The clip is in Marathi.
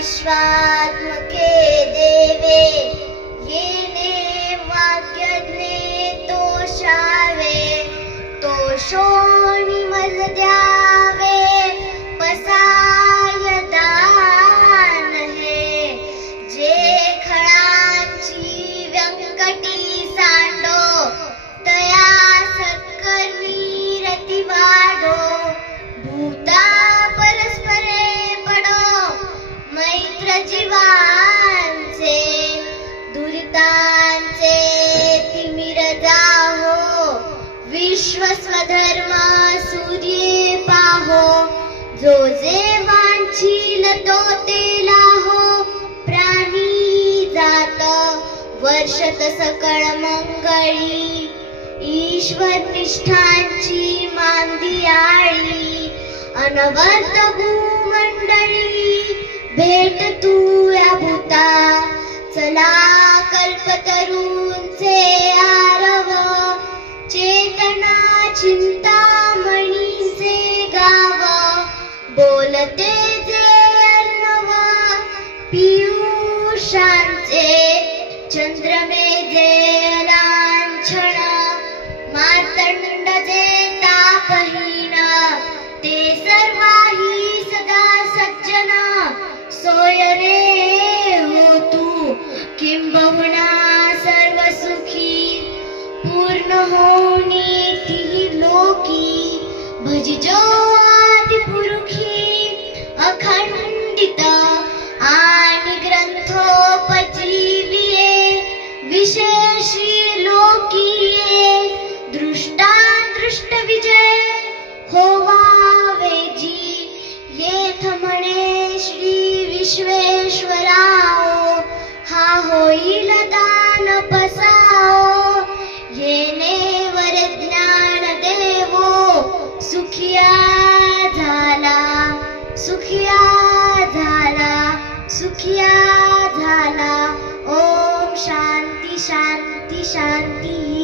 विश्वात्मके जीवांचे दुरितांचे तिमिर जाहो विश्व स्वधर्म सूर्य पाहो जो जे वांछील तो ते लाहो प्राणी जात वर्षत सकळ मंगळी ईश्वर निष्ठांची आळी अनवर्त भूमंडळी भेट तू या भूता. चला कल्पतरूंचे आरव. चेतना चिंता चिंतामणीचे गाव. बोलते जे अर्णव. पियुषांचे चंद्रमे किं बहुना सर्वसुखी पूर्णहोनीति लोकी। भजजो आदिपुरुखी अखण्डिता आनि ग्रन्थोपजीविये विशेषी लोकीये दृष्टा दृष्टविजये येथ मणे श्रीविश्वे सुखिया झाला सुखिया झाला. ओम शांती शांती शांती.